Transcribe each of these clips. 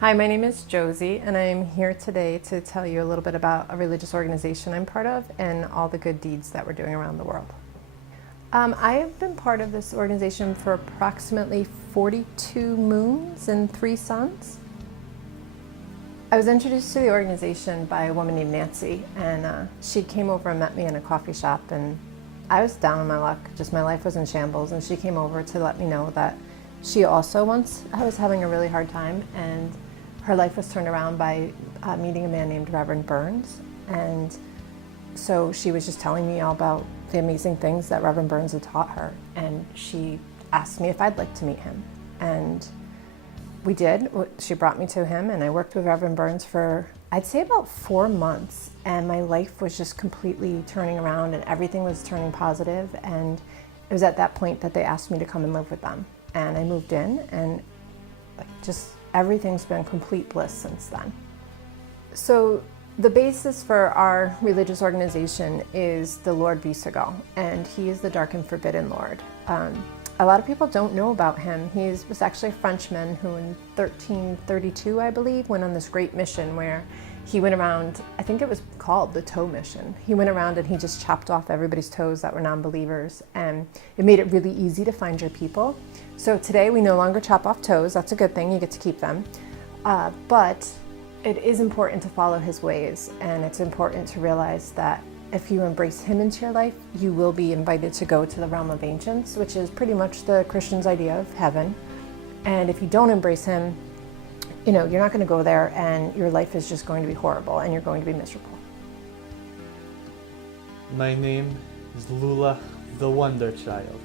Hi, my name is Josie, and I'm here today to tell you a little bit about a religious organization I'm part of and all the good deeds that we're doing around the world. I have been part of this organization for approximately 42 moons and 3 suns. I was introduced to the organization by a woman named Nancy, and she came over and met me in a coffee shop, and I was down on my luck, just my life was in shambles, and she came over to let me know that she also once was having a really hard time, and her life was turned around by meeting a man named Reverend Burns. And so she was just telling me all about the amazing things that Reverend Burns had taught her, and she asked me if I'd like to meet him, and we did. She brought me to him, and I worked with Reverend Burns for, I'd say, about 4 months, and my life was just completely turning around and everything was turning positive. And it was at that point that they asked me to come and live with them, and I moved in, and just everything's been complete bliss since then. So the basis for our religious organization is the Lord Beau Segal, and he is the dark and forbidden Lord. A lot of people don't know about him. He was actually a Frenchman who in 1332, I believe, went on this great mission where he went around, I think it was called the toe mission. He went around and he just chopped off everybody's toes that were non-believers, and it made it really easy to find your people. So today we no longer chop off toes. That's a good thing, you get to keep them. But it is important to follow his ways, and it's important to realize that if you embrace him into your life, you will be invited to go to the realm of ancients, which is pretty much the Christian's idea of heaven. And if you don't embrace him, you're not going to go there, and your life is just going to be horrible, and you're going to be miserable. My name is Lula, the Wonder Child.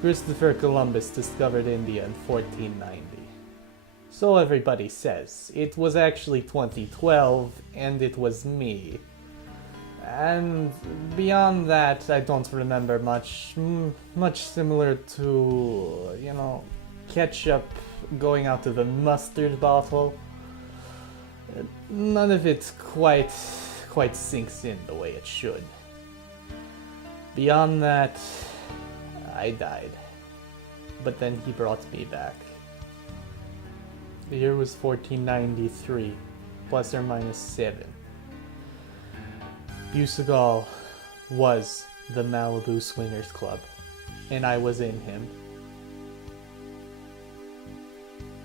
Christopher Columbus discovered India in 1490. So everybody says. It was actually 2012, and it was me. And beyond that, I don't remember much. Much similar to, ketchup going out of a mustard bottle. None of it quite sinks in the way it should. Beyond that, I died. But then he brought me back. The year was 1493, plus or minus 7. Beau Segal was the Malibu Swingers Club, and I was in him.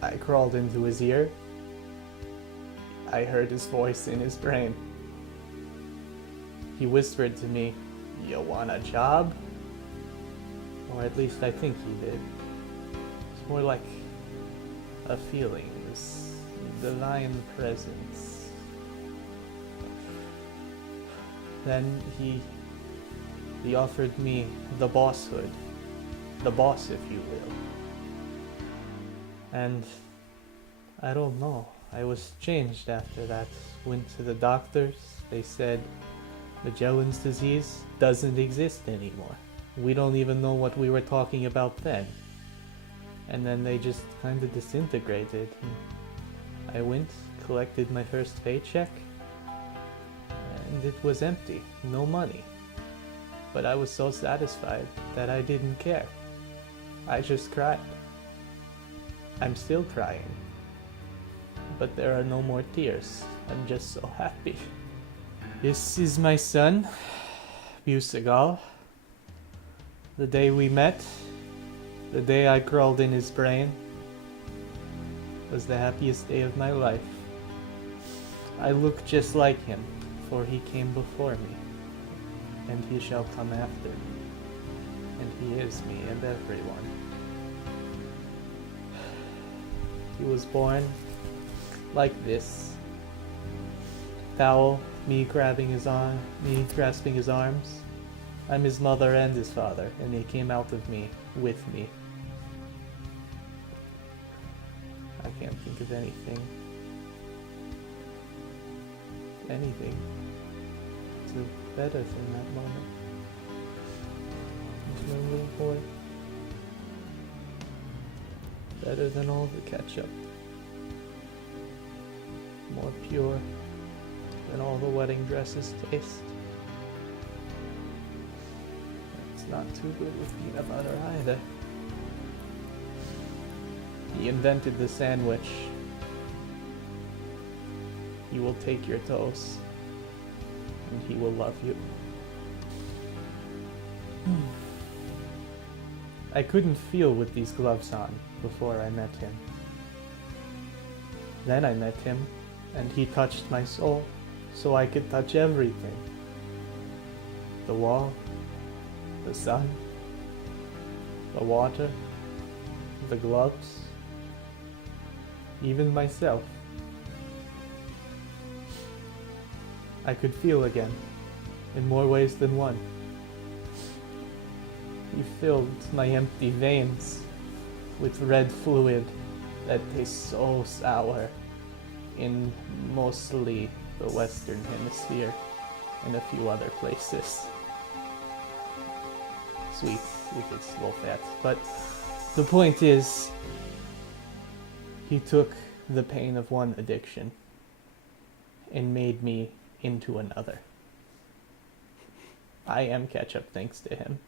I crawled into his ear. I heard his voice in his brain. He whispered to me, "You want a job?" Or at least I think he did. It's more like a feeling, this divine presence. Then he offered me the bosshood, the boss, if you will. And I don't know, I was changed after that. Went to the doctors, they said Magellan's disease doesn't exist anymore. We don't even know what we were talking about then. And then they just kind of disintegrated. I went, collected my first paycheck, and it was empty, no money. But I was so satisfied that I didn't care. I just cried. I'm still crying. But there are no more tears. I'm just so happy. This is my son, Beau Segal. The day we met, the day I crawled in his brain, was the happiest day of my life. I look just like him, for he came before me, and he shall come after me, and he is me and everyone. He was born like this. Towel, me grasping his arms. I'm his mother and his father, and he came out of me, with me. I can't think of anything to better than that moment. He's my little boy. Better than all the ketchup. More pure than all the wedding dresses taste. It's not too good with peanut butter either. He invented the sandwich. He will take your toes, and he will love you. I couldn't feel with these gloves on before I met him. Then I met him, and he touched my soul, so I could touch everything. The wall, the sun, the water, the gloves, even myself. I could feel again, in more ways than one. You filled my empty veins with red fluid that tastes so sour in mostly the Western Hemisphere and a few other places. Sweet if it's low fat. But the point is, he took the pain of one addiction and made me into another. I am Ketchup thanks to him.